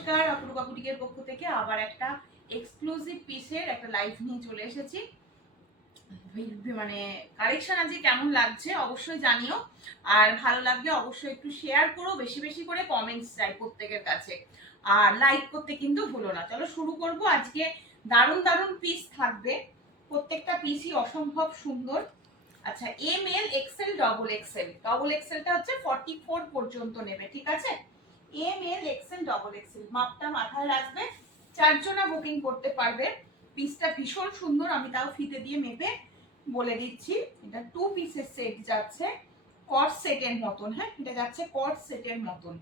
নমস্কার, অপরূপা বুটিকের পক্ষ থেকে আবার একটা এক্সক্লুসিভ পিসের একটা লাইভ নিয়ে চলে এসেছি। মানে কালেকশন আজকে কেমন লাগছে অবশ্যই জানিও, আর ভালো লাগলে অবশ্যই একটু শেয়ার করো, বেশি বেশি করে কমেন্টস চাই প্রত্যেকের কাছে, আর লাইক করতে কিন্তু ভুলো না। চলো শুরু করব। আজকে দারুণ দারুণ পিস থাকবে, প্রত্যেকটা পিসই অসম্ভব সুন্দর। আচ্ছা, M L XL double XL, double এক্সেলটা হচ্ছে 44 পর্যন্ত নেবে, ঠিক আছে? M L XL double XL মাপটা মাথায় রাখবে, চারজনা বুকিং করতে পারবে। পিসটা ভীষণ সুন্দর, আমি তাও ফিতে দিয়ে মেপে বলে দিচ্ছি। এটা 2 পিসের সেট যাচ্ছে, কট সেটের মতন। হ্যাঁ, এটা যাচ্ছে কট সেটের মতন।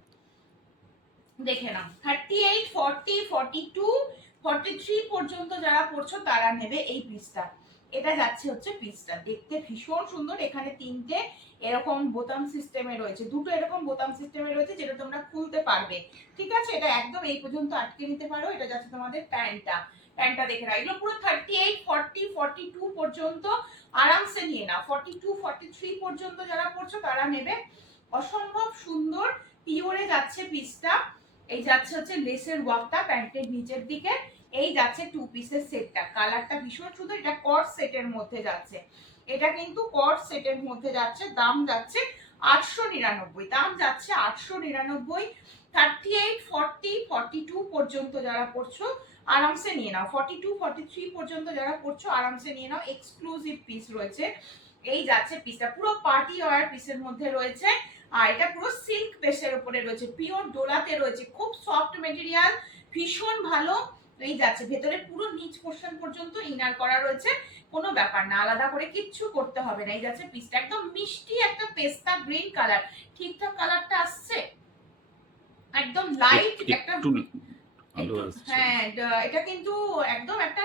দেখে নাও, 38, 40, 42, 43 পর্যন্ত যারা পড়ছো তারা নেবে এই পিসটা। এটা যাচ্ছে হচ্ছে পিসটা, দেখতে ভীষণ সুন্দর। এখানে তিনটে এরকম বোতাম সিস্টেমে রয়েছে, দুটো এরকম বোতাম সিস্টেমে রয়েছে যেটা তোমরা খুলতে পারবে, ঠিক আছে? এটা একদম এই পর্যন্ত আটকে নিতে পারো। এটা যাচ্ছে তোমাদের প্যান্টটা। প্যান্টটা দেখে নাও, এগুলো পুরো 38, 40, 42 পর্যন্ত আরামসে নিয়ে নাও। 42, 43 পর্যন্ত যারা পড়ছো তারা নেবে। অসম্ভব সুন্দর পিওরে যাচ্ছে পিসটা। এই যাচ্ছে হচ্ছে লেসের ওয়ার্কটা প্যান্টের নিচের দিকে। এই যাচ্ছে 2 পিসের সেটটা, কালারটা ভীষণ সুন্দর। এটা কট সেটের মধ্যে যাচ্ছে, এটা কিন্তু কট সেটের মধ্যে যাচ্ছে। দাম যাচ্ছে 899, দাম যাচ্ছে 899। 38, 40, 42 পর্যন্ত যারা পড়ছো আরামসে নিয়ে নাও। 42, 43 পর্যন্ত যারা পড়ছো আরামসে নিয়ে নাও। এক্সক্লুসিভ পিস রয়েছে। এই যাচ্ছে পিসটা, পুরো পার্টি ওয়্যার পিসের মধ্যে রয়েছে। আর এটা পুরো সিল্ক বেসের উপরে রয়েছে, পিওর ডোলাতে রয়েছে, খুব সফট মেটেরিয়াল, ভীষণ ভালো। এই যাচ্ছে ভেতরে পুরো নিচ পোর্শন পর্যন্ত ইনার করা রয়েছে, কোনো ব্যাপার না, আলাদা করে কিচ্ছু করতে হবে না। এই যাচ্ছে পিসটা, একদম মিষ্টি একটা পেস্তা গ্রিন কালার। ঠিকঠাক কালারটা আসছে, একদম লাইট একটা। হ্যাঁ, এটা কিন্তু একদম একটা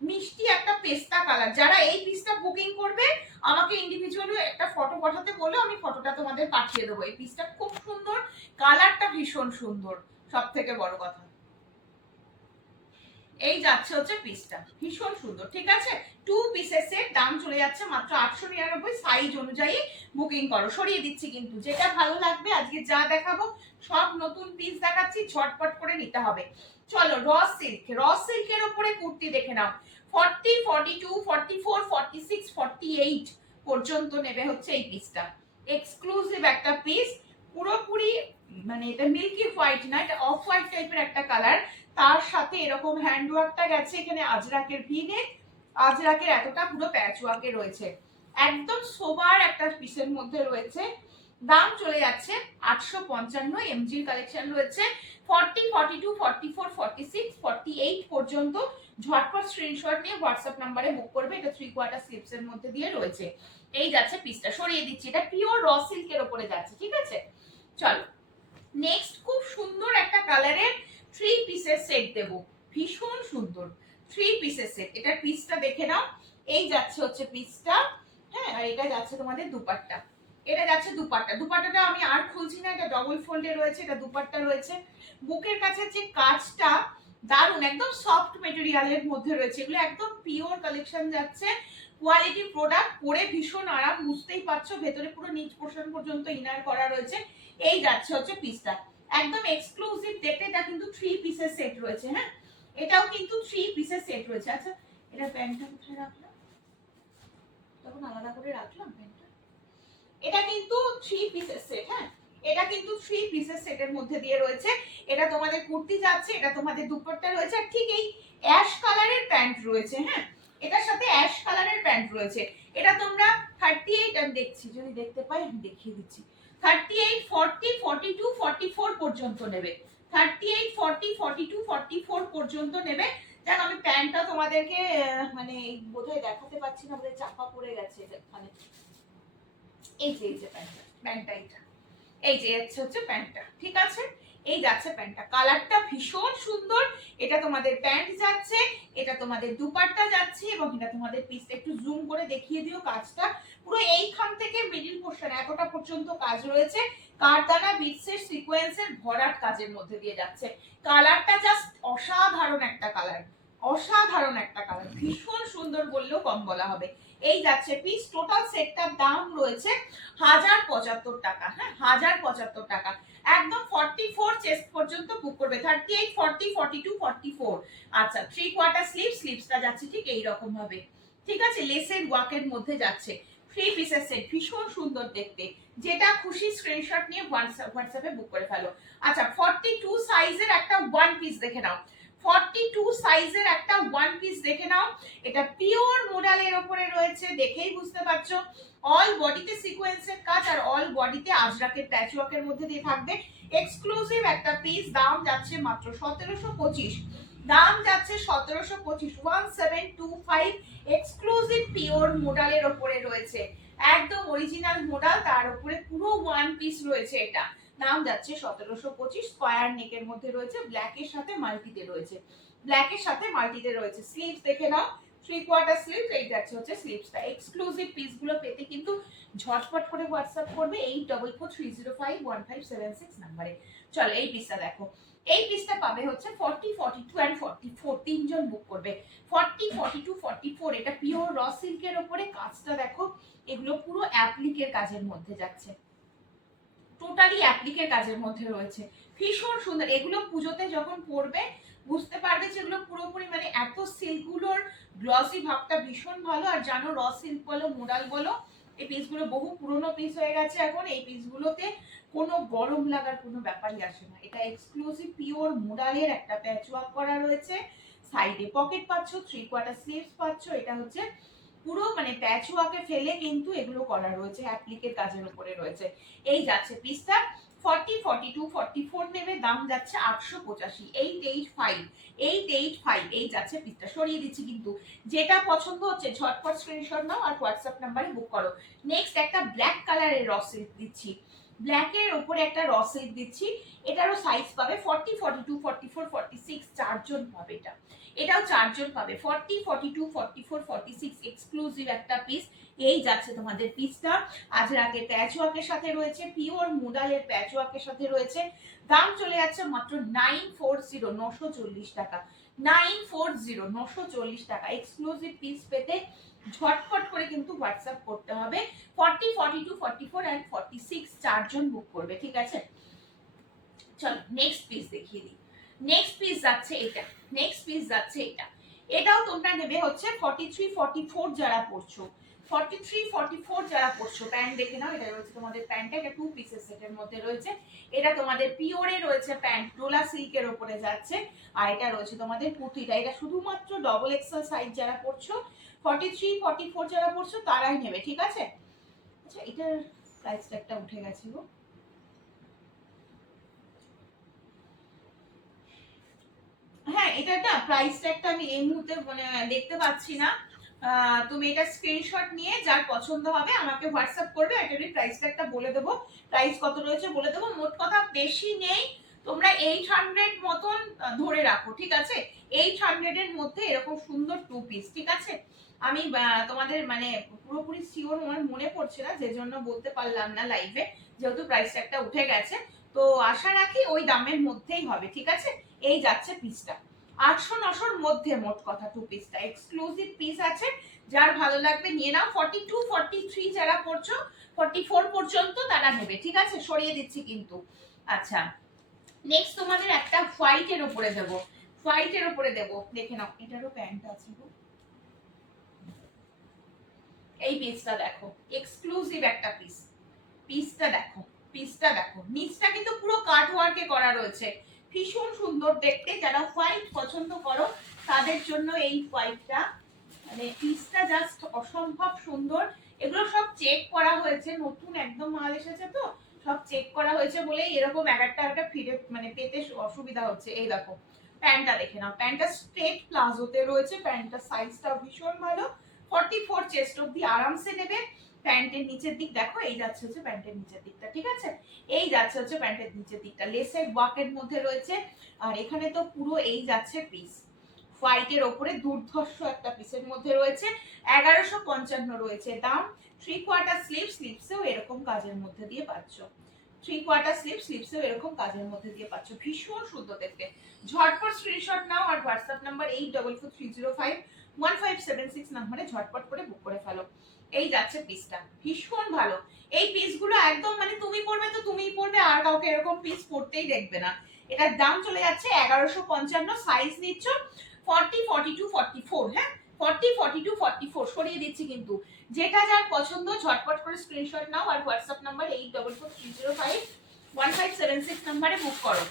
মিষ্টি একটা পেস্তা কালার। যারা এই পিসটা বুকিং করবে আমাকে ইন্ডিভিজুয়ালি একটা ফটো পাঠাতে বলো, আমি ফটোটা তোমাদের পাঠিয়ে দেবো। এই পিসটা খুব সুন্দর, কালারটা ভীষণ সুন্দর, সব থেকে বড় কথা। এই যাচ্ছে হচ্ছে পিসটা, ভীষণ সুন্দর, ঠিক আছে? 2 পিসের সেট, দাম চলে যাচ্ছে মাত্র 899। সাইজ অনুযায়ী বুকিং করো। সরিয়ে দিচ্ছি কিন্তু, যেটা ভালো লাগবে। আজকে যা দেখাবো সব নতুন পিস দেখাচ্ছি, ঝটপট করে নিতে হবে। চলো, র সিল্ক, র সিল্কের উপরে কুর্তি দেখে নাও। 40, 42, 44, 46, 48 পর্যন্ত নেবে হচ্ছে এই পিসটা। এক্সক্লুসিভ একটা পিস, পুরোপুরি মানে এটা মিল্কি হোয়াইট না, এটা অফ হোয়াইট টাইপের একটা কালার। তার সাথে এরকম হ্যান্ড ওয়ার্কটা গেছে, এখানে আজরাকের ভিনে, আজরাকের এতটা পুরো প্যাচ ওয়ার্কে রয়েছে, একদম সোবার একটা পিসের মধ্যে রয়েছে। দাম চলে যাচ্ছে 855। এমজির কালেকশন রয়েছে 40, 42, 44, 46, 48 পর্যন্ত। ঝটপট স্ক্রিনশট নিয়ে হোয়াটসঅ্যাপ নাম্বারে বুক করবে। এটা 3/4 স্লিপস এর মধ্যে দিয়ে রয়েছে। এই যাচ্ছে পিসটা, সরিয়ে দিচ্ছি। এটা পিওর র সিল্কের উপরে যাচ্ছে, ঠিক আছে? চলো নেক্সট, খুব সুন্দর একটা কালারের 3 পিসের সেট দেব, ভীষণ সুন্দর 3 পিসের সেট। এটার পিসটা দেখে নাও। এই যাচ্ছে হচ্ছে পিসটা, হ্যাঁ, আর এটা যাচ্ছে তোমাদের দুপাট্টা। এটা যাচ্ছে দুপাট্টা। দুপাট্টাটা আমি আর খুলছি না, এটা ডবল ফোল্ডে রয়েছে, এটা দুপাট্টা রয়েছে। বুকের কাছে যে কাজটা দারুন, একদম সফট মেটেরিয়ালের মধ্যে রয়েছে। এগুলো একদম পিওর কালেকশন যাচ্ছে, কোয়ালিটি প্রোডাক্ট, পরে ভীষণ আরাম, বুঝতেই পারছো। ভেতরে পুরো নিচ পোর্শন পর্যন্ত ইনার করা রয়েছে। এই যাচ্ছে হচ্ছে পিসটা, একদম এক্সক্লুসিভ দেখতে। এটা কিন্তু 3 পিসের সেট রয়েছে। হ্যাঁ, এটাও কিন্তু 3 পিসের সেট রয়েছে। আচ্ছা, এটা প্যান্টটা কোথায় রাখলাম, তখন আলাদা করে রাখলাম প্যান্টটা। এটা কিন্তু 3 পিসের সেট। হ্যাঁ, এটা কিন্তু 3 পিসের সেটের মধ্যে দিয়ে রয়েছে। এটা তোমাদের কুর্তি যাচ্ছে, এটা তোমাদের দুপাট্টা রয়েছে, আর ঠিক এই অ্যাশ কালারের প্যান্ট রয়েছে। হ্যাঁ, এটার সাথে অ্যাশ কালারের প্যান্ট রয়েছে। এটা তোমরা 38, আমি দেখছি যদি দেখতে পাই আমি দেখিয়ে দিচ্ছি, 38, 40, 42, 44 পর্যন্ত নেবে। 38, 40, 42, 44 পর্যন্ত নেবে। জানো, আমি প্যান্টটা তোমাদেরকে মানে বোধহয় দেখাতে পাচ্ছি না, বোধহয় চাপা পড়ে গেছে এখানে। এই যে প্যান্টটা এটা, এই যে হচ্ছে প্যান্টটা, ঠিক আছে? এই যাচ্ছে প্যান্টটা, কালারটা ভীষণ সুন্দর। এটা তোমাদের প্যান্ট যাচ্ছে, এটা তোমাদের দুপাট্টা যাচ্ছে, এবং এটা তোমাদের পিসটা একটু জুম করে দেখিয়ে দিও কাজটা। পুরো এইখান থেকে মিডল পোর্শন এতটা পর্যন্ত কাজ রয়েছে, কারদানা বিটসের সিকোয়েন্সের ভরাট কাজের মধ্যে দিয়ে যাচ্ছে। কালারটা জাস্ট অসাধারণ একটা কালার, অসাধারণ একটা কালার, ভীষণ সুন্দর বললেও কম বলা হবে। এই যাচ্ছে পিস। টোটাল সেটটার দাম রয়েছে 1075 টাকা। হ্যাঁ, 1075 টাকা। একদম 44 চেস্ট পর্যন্ত বুক করবে, 38, 40, 42, 44। আচ্ছা, 3/4 স্লিভসটা যাচ্ছে ঠিক এই রকম ভাবে, ঠিক আছে, লেসের ওয়ার্কের মধ্যে যাচ্ছে। 3 পিসের সেট, ভীষণ সুন্দর দেখতে। যেটা খুশি স্ক্রিনশট নিয়ে হোয়াটসঅ্যাপে বুক করে ফেলো। আচ্ছা, 42 সাইজের একটা ওয়ান পিস দেখে নাও। 42 সাইজের একটা ওয়ান পিস দেখে নাও। এটা পিওর মোডালের উপরে রয়েছে, দেখেই বুঝতে পারছো। অল বডিতে সিকোয়েন্সের কাজ আর অল বডিতে আজরাকের প্যাচওয়ার্কের মধ্যে দিয়ে থাকবে। এক্সক্লুসিভ একটা পিস, দাম যাচ্ছে মাত্র 1725। দাম যাচ্ছে 1725, 1725। এক্সক্লুসিভ পিওর মোডালের উপরে রয়েছে, একদম অরিজিনাল মোডাল, তার উপরে পুরো ওয়ান পিস রয়েছে। এটা দাম যাচ্ছে 1725। স্কয়ার নেকের মধ্যে রয়েছে, ব্ল্যাকের সাথে মাল্টিতে রয়েছে, ব্ল্যাকের সাথে মাল্টিতে রয়েছে। স্লিভস দেখে নাও, 3/4 স্লিভস। এই যাচ্ছে হচ্ছে স্লিভসটা। এক্সক্লুসিভ পিসগুলো পেতে কিন্তু ঝটপট করে হোয়াটসঅ্যাপ করবে 8443051576 নাম্বারে। চলো এই পিসটা দেখো। এই পিসটা পাবে হচ্ছে 40, 42 এন্ড 44, তিনজন বুক করবে। 40, 42, 44। এটা পিওর র সিল্কের উপরে, কাজটা দেখো, এগুলো পুরো অ্যাপ্লিকের কাজের মধ্যে যাচ্ছে, টোটালি অ্যাপ্লিকের কাজের মধ্যে রয়েছে। ভীষণ সুন্দর। এগুলো পুজোতে যখন পরবে বুঝতে পারবে যে এগুলো পুরোপুরি মানে এত সিল্কগুলোর গ্লসি ভাবটা ভীষণ ভালো। আর জানো, র সিল্ক বলো মোডাল বলো, এই পিসগুলো বহু পুরনো পিস হয়ে গেছে এখন। এই পিসগুলোতে কোনো গরম লাগার কোনো ব্যাপারই আসে না। এটা এক্সক্লুসিভ পিওর মোডালের একটা প্যাচওয়ার্ক করা রয়েছে। সাইডে পকেট পাচ্ছ, 3/4 স্লিভস পাচ্ছ। এটা হচ্ছে পুরো মানে প্যাচওয়ার্কে ফেলে কিন্তু এগুলো করা রয়েছে, অ্যাপ্লিকের কাজের উপরে রয়েছে। এই যাচ্ছে পিসটা। 40, 42, 44 নেবে, দাম যাচ্ছে 885, 885, 885। এই যাচ্ছে পিসটা। সরিয়ে দিচ্ছি কিন্তু, যেটা পছন্দ হচ্ছে ঝটপট স্ক্রিনশট নাও আর হোয়াটসঅ্যাপ নাম্বারে বুক করো। নেক্সট একটা ব্ল্যাক কালারের র সিল্ক দিচ্ছি, ব্ল্যাকের উপরে একটা র সিল্ক দিচ্ছি। এটারও সাইজ পাবে 40, 42, 44, 46, চারজন পাবে। এটাও চারজন পাবে। 40, 42, 44, 46 এক্সক্লুসিভ একটা পিস। এই যাচ্ছে তোমাদের পিসটা। আজরাকের প্যাচওয়ার্কের সাথে রয়েছে, পিওর মোডালের প্যাচওয়ার্কের সাথে রয়েছে। দাম চলে যাচ্ছে মাত্র 940, 940 টাকা। 940, 940 টাকা। এক্সক্লুসিভ পিস পেতে ঝটপট করে কিন্তু হোয়াটসঅ্যাপ করতে হবে। 40, 42, 44 এন্ড 46 চারজন বুক করবে, ঠিক আছে। চলো নেক্সট পিস দেখিয়ে দিই। নেক্সট পিস যাচ্ছে এটা, নেক্সট পিস যাচ্ছে এটা। এটাও তোমরা নেবে হচ্ছে 43, 44 যারা পড়ছো, 43, 44 যারা পড়ছো। প্যান্ট দেখে নাও, এটা রয়েছে তোমাদের প্যান্টটা, এটা 2 পিসের সেটের মধ্যে রয়েছে। এটা তোমাদের পিওরে রয়েছে প্যান্ট, ডোলা সিল্কের উপরে যাচ্ছে। আর এটা রয়েছে তোমাদের কুর্তিটা। এটা শুধুমাত্র ডবল এক্সেল সাইজ যারা পড়ছো, 43, 44 যারা পড়ছো তারাই নেবে, ঠিক আছে। আচ্ছা, এটার প্রাইসটা একটা উঠে গেছে গো। হ্যাঁ, এটা না প্রাইস ট্যাগটা আমি এই মুহূর্তে মানে দেখতে পাচ্ছি না। তুমি এটা স্ক্রিনশট নিয়ে যার পছন্দ হবে আমাকে হোয়াটসঅ্যাপ করবে, এটার প্রাইস ট্যাগটা বলে দেবো, প্রাইস কত রয়েছে বলে দেবো। মোট কথা বেশি নেই, তোমরা 800 মতন ধরে রাখো, ঠিক আছে। 800 এর মধ্যে এরকম সুন্দর 2 পিস, ঠিক আছে। আমি তোমাদের মানে পুরোপুরি শিওর আমার মনে পড়ছে না, যে জন্য বলতে পারলাম না লাইভে, যেহেতু প্রাইস ট্যাগটা উঠে গেছে। তো আশা রাখি ওই দামের মধ্যেই হবে, ঠিক আছে। এই যাচ্ছে পিসটা 800-900 মধ্যে, মোট কথা 2 পিসটা এক্সক্লুসিভ পিস আছে। যার ভালো লাগবে নিয়ে নাও। 42, 43 যারা পড়ছো, 44 পর্যন্ত তারা নেবে, ঠিক আছে। সরিয়ে দিচ্ছি কিন্তু। আচ্ছা, নেক্সট তোমাদের একটা হোয়াইটের উপরে দেব, হোয়াইটের উপরে দেব, দেখে নাও। এটারও প্যান্ট আছে গো। এই পিসটা দেখো, এক্সক্লুসিভ একটা পিস। পিসটা দেখো, পিসটা দেখো, নিচটা কিন্তু পুরো কাট ওয়ার্কে করা রয়েছে, ভীষণ সুন্দর দেখতে। যারা হোয়াইট পছন্দ করো তাদের জন্য এই হোয়াইটটা, মানে পিসটা জাস্ট অসম্ভব সুন্দর। এগুলো সব চেক করা হয়েছে, নতুন একদম মাল এসেছে তো, সব চেক করা হয়েছে বলে এরকম একটা ফিরে মানে পেতে অসুবিধা হচ্ছে। এই দেখো প্যান্টটা দেখে নাও, প্যান্টটা স্ট্রেট প্লাজোতে রয়েছে, প্যান্টটার সাইজটা ভীষণ ভালো। 44 চেস্ট অব্দি আরামসে নেবে। প্যান্টের নিচের দিক দেখো, এই যাচ্ছে হচ্ছে প্যান্টের নিচের দিকটা, ঠিক আছে। এই যাচ্ছে হচ্ছে প্যান্টের নিচের দিকটা, লেসের ওয়ার্কের মধ্যে রয়েছে। আর এখানে তো পুরো এই যাচ্ছে পিস, হোয়াইটের ওপরে দুর্ধর্ষ একটা পিসের মধ্যে রয়েছে। 1155 রয়েছে দাম। 3/4 স্লিভ, স্লিভসেও এরকম কাজের মধ্যে দিয়ে পাচ্ছ। 3/4 স্লিভ, স্লিভসেও এরকম কাজের মধ্যে দিয়ে পাচ্ছ, ভীষণ সুন্দর দেখতে। ঝটপট স্ক্রিনশট নাও আর হোয়াটসঅ্যাপ নাম্বার 844305 1576 নাম্বারে ঝটপট করে বুক করে ফেলো। এই যাচ্ছে পিসটা, ভীষণ ভালো। এই পিসগুলো একদম মানে তুমি পরবে তো তুমিই পরবে, আর কাউকে এরকম পিস পরতেই দেখবে না। এটার দাম চলে যাচ্ছে 1155। সাইজ নিচ্ছ 40, 42, 44। হ্যাঁ, 40, 42, 44 সরিয়ে দিচ্ছি কিন্তু। যেটা যার পছন্দ ঝটপট করে স্ক্রিনশট নাও আর হোয়াটসঅ্যাপ নাম্বার 8443051576 নাম্বারে বুক করো।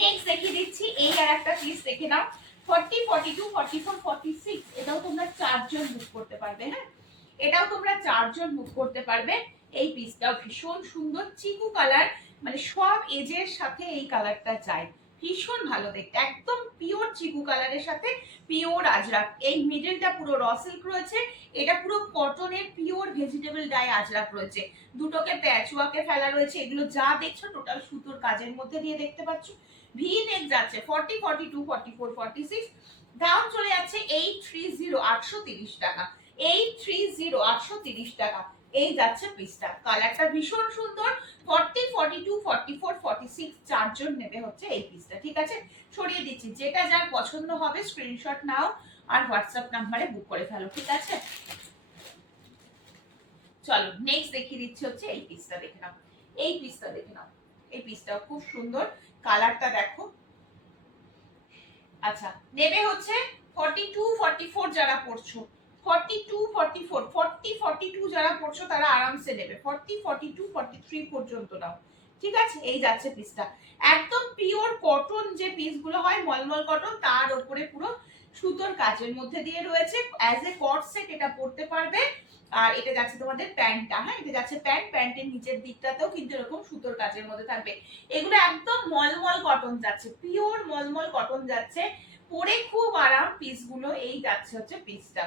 নেক্সট দেখিয়ে দিচ্ছি, এই আর একটা পিস দেখে নাও 40, 42, 44, 46। এটাও তোমরা 4 জন বুক করতে পারবে। হ্যাঁ, এটাও তোমরা 4 জন বুক করতে পারবে। এই পিসটাও ভীষণ সুন্দর, চিকু কালার, মানে সব এজের সাথে এই কালারটা চাই, ভীষণ ভালো দেখতে, একদম পিওর চিকু কালারের সাথে পিওর আজরাক। এই মিডলটা পুরো র সিল্ক রয়েছে, এটা পুরো কটনের পিওর ভেজিটেবল ডাই আজরাক রয়েছে, দুটোকে প্যাচওয়ার্কে ফেলা রয়েছে। এগুলো যা দেখছো টোটাল সুতোর কাজের মধ্যে দিয়ে দেখতে পাচ্ছ। ভি নেক যাচ্ছে 40, 42, 44, 46। দাম চলে যাচ্ছে 830, 830 টাকা। 830, 830 টাকা। এই যাচ্ছে পিসটা, কালারটা ভীষণ সুন্দর। 40, 42, 44, 46 চারজন নেবে হচ্ছে এই পিসটা। ঠিক আছে, সরিয়ে দিচ্ছি। যেটা যার পছন্দ হবে স্ক্রিনশট নাও আর হোয়াটসঅ্যাপ নাম্বারে বুক করে ফেলো। ঠিক আছে, চলো নেক্সট দেখিয়ে দিচ্ছি হচ্ছে এই পিসটা দেখে নাও। এই পিসটা দেখে নাও, এই পিসটাও খুব সুন্দর, কালারটা দেখো। আচ্ছা, নেবে হচ্ছে 42, 44 যারা পড়ছো, 42, 44, 40, 42 যারা পড়ছো তারা আরামসে নেবে। 40, 42, 43 পর্যন্ত নাও। ঠিক আছে, এই যাচ্ছে পিসটা, একদম পিওর কটন যে পিসগুলো হয় মলমল কটন, তার উপরে পুরো সুতোর কাজের মধ্যে দিয়ে রয়েছে। অ্যাজ এ কট সেট এটা পড়তে পারবে। আর এটা যাচ্ছে তোমাদের প্যান্টটা। হ্যাঁ, এটা যাচ্ছে প্যান্ট, প্যান্টের নিচের দিকটাতেও কিন্তু এরকম সুতোর কাজের মধ্যে থাকবে। এগুলো একদম মলমল কটন যাচ্ছে, পিওর মলমল কটন যাচ্ছে, পরে খুব আরাম পিসগুলো। এই যাচ্ছে হচ্ছে পিসটা।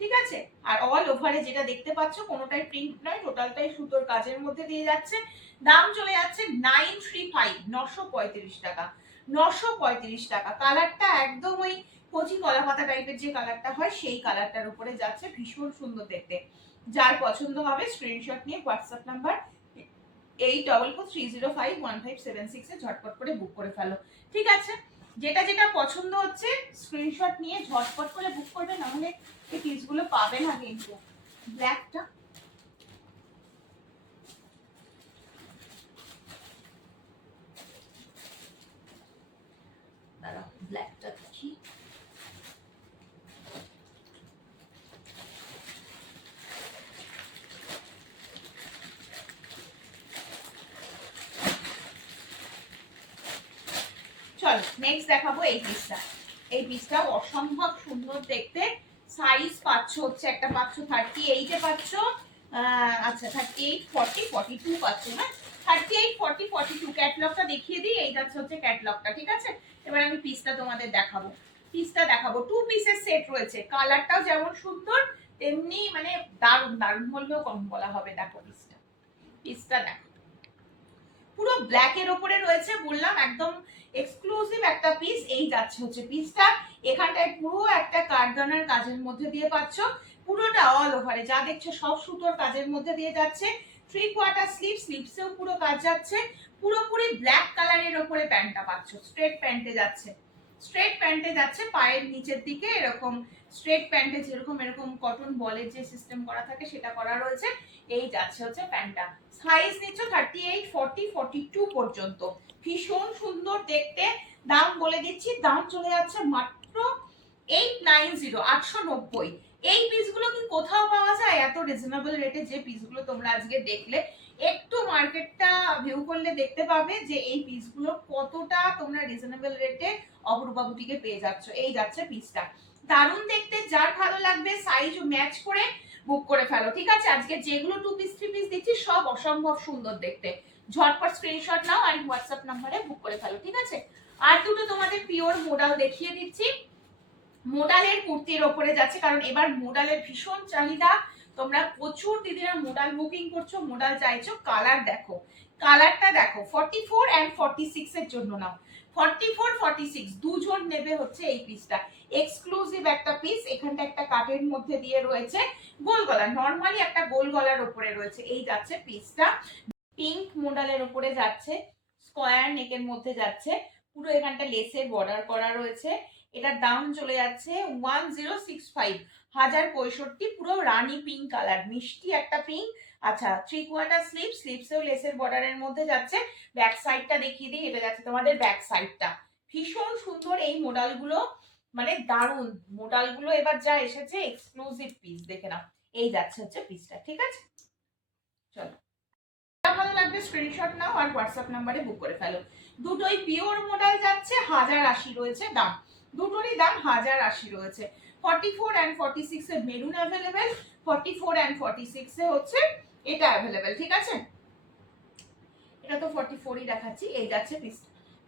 ঠিক আছে, আর অল ওভারে যেটা দেখতে পাচ্ছ কোনোটাই প্রিন্ট নয়, টোটালটাই সুতোর কাজের মধ্যে দিয়ে যাচ্ছে। দাম চলে যাচ্ছে 935, 935 টাকা। 935 টাকা। কালারটা একদম ওই কচি কলা পাতা টাইপের যে কালারটা হয় সেই কালারটার উপরে যাচ্ছে, ভীষণ সুন্দর দেখতে। যার পছন্দ হবে স্ক্রিনশট নিয়ে হোয়াটসঅ্যাপ নাম্বার 8443051576 এ ঝটপট করে বুক করে ফেলো। ঠিক আছে, যেটা যেটা পছন্দ হচ্ছে স্ক্রিনশট নিয়ে ঝটপট করে বুক করবে, না হলে এই পিসগুলো পাবে না কিন্তু। ব্ল্যাকটা দাঁড়াও, ব্ল্যাকটা দেখি। চলো নেক্সট দেখাবো এই পিসটা। এই পিসটাও অসম্ভব সুন্দর দেখতে। সাইজ পাচ্ছ হচ্ছে, একটা পাচ্ছ 38 এ পাচ্ছ, আচ্ছা 38, 40, 42 পাচ্ছ। হ্যাঁ, 38, 40, 42 ক্যাটলগটা দেখিয়ে দিই। এই যাচ্ছে হচ্ছে ক্যাটলগটা। ঠিক আছে, এবার আমি পিসটা তোমাদের দেখাবো। পিসটা দেখাবো, 2 পিসের সেট রয়েছে। কালারটাও যেমন সুন্দর তেমনি মানে দারুণ, দারুণ বললেও কম বলা হবে। দেখো পিসটা, পিসটা দেখো, পুরো ব্ল্যাক এর উপরে রয়েছে, বললাম একদম এক্সক্লুসিভ একটা পিস। এই যাচ্ছে হচ্ছে পিসটা, এখানটায় পুরো একটা কারদানার কাজের মধ্যে দিয়ে পাচ্ছ, পুরোটা অল ওভারে যা দেখছো সব সুতোর কাজের মধ্যে দিয়ে যাচ্ছে। 3/4 স্লিভ, স্লিভসেও পুরো কাজ যাচ্ছে। পুরোপুরি ব্ল্যাক কালারের উপরে প্যান্টটা পাচ্ছ, স্ট্রেট প্যান্টে যাচ্ছে, স্ট্রেট প্যান্টে যাচ্ছে। পায়ের নিচের দিকে এরকম স্ট্রেট প্যান্টে যেরকম এরকম কটন বলের যে সিস্টেম করা থাকে সেটা করা রয়েছে। এই যাচ্ছে হচ্ছে প্যান্টটা। সাইজ নিচ্ছ 38, 40, 42 পর্যন্ত, ভীষণ সুন্দর দেখতে। দাম বলে দিচ্ছি, দাম চলে যাচ্ছে মাত্র 890, 890। এই পিসগুলো কি কোথাও পাওয়া যায় এত রিজনেবল রেটে? যে পিসগুলো তোমরা আজকে দেখলে, একটু মার্কেটটা ভিউ করলে দেখতে পাবে যে এই পিসগুলো কতটা তোমরা রিজনেবল রেটে অপরূপা বুটিকে পেয়ে যাচ্ছ। এই যাচ্ছে পিসটা, দারুণ দেখতে। যার ভালো লাগবে সাইজ ম্যাচ করে বুক করে ফেলো। ঠিক আছে, আজকে যেগুলো 2 পিস 3 পিস দিচ্ছি সব অসম্ভব সুন্দর দেখতে। ঝটপট স্ক্রিনশট নাও আর হোয়াটসঅ্যাপ নাম্বারে বুক করে ফেলো। ঠিক আছে, আর দুটো তোমাদের পিওর মোডাল দেখিয়ে দিচ্ছি। মোডালের কুর্তির ওপরে যাচ্ছে, কারণ এবার মোডালের ভীষণ চাহিদা। তোমরা প্রচুর দিদিরা মোডাল বুকিং করছো, মোডাল চাইছো। কালার দেখো, কালারটা দেখো। 44 and 46 এর জন্য নাও। 44, 46 দুজন নেবে হচ্ছে এই পিসটা, এক্সক্লুসিভ একটা পিস। এখানটা একটা কাটের মধ্যে দিয়ে রয়েছে গোল গলা, নরমালি একটা গোল গলার উপরে রয়েছে। এই যাচ্ছে পিসটা, পিঙ্ক মোডালের উপরে যাচ্ছে, স্কয়ার নেকের মধ্যে যাচ্ছে। পুরো এখানটা লেসের বর্ডার করা রয়েছে। এটার দাম চলে যাচ্ছে 1065, 1065। পুরো রানী পিঙ্ক কালার, মিষ্টি একটা পিঙ্ক। আচ্ছা, 3/4 স্লিভ, স্লিভসেও লেসের বর্ডারের মধ্যে যাচ্ছে। ব্যাক সাইডটা দেখিয়ে দিই, এটা যাচ্ছে তোমাদের ব্যাক সাইডটা। ভীষণ সুন্দর এই মডেলগুলো, মানে দারুণ মডেলগুলো। এবার যা এসেছে এক্সক্লুসিভ পিস, দেখে নাও। এই যাচ্ছে হচ্ছে পিসটা, ঠিক আছে? চলো, ভালো লাগবে স্ক্রিনশট নাও আর হোয়াটসঅ্যাপ নাম্বারে বুক করে ফেলো। দুটোই পিওর মডেল যাচ্ছে, 1080 রয়েছে দাম। দুটোরই দাম 1080 রয়েছে। 44 and 46 A maroon available, 44 and 46 এ হচ্ছে এটা অ্যাভেলেবেল, ঠিক আছে? এটা তো 44ই দেখাচ্ছি। এই যাচ্ছে পিস,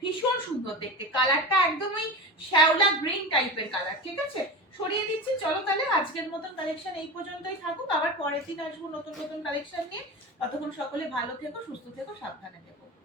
ভীষণ সুন্দর দেখতে। কালারটা একদমই শ্যাওলা গ্রিন টাইপের কালার, ঠিক আছে? সরিয়ে দিচ্ছি। চলো তাহলে আজকের মতন কালেকশন এই পর্যন্তই থাকুক, আবার পরের দিন আসবো নতুন নতুন কালেকশন নিয়ে। ততক্ষণ সকলে ভালো থেকো, সুস্থ থেকো, সাবধানে থেকো।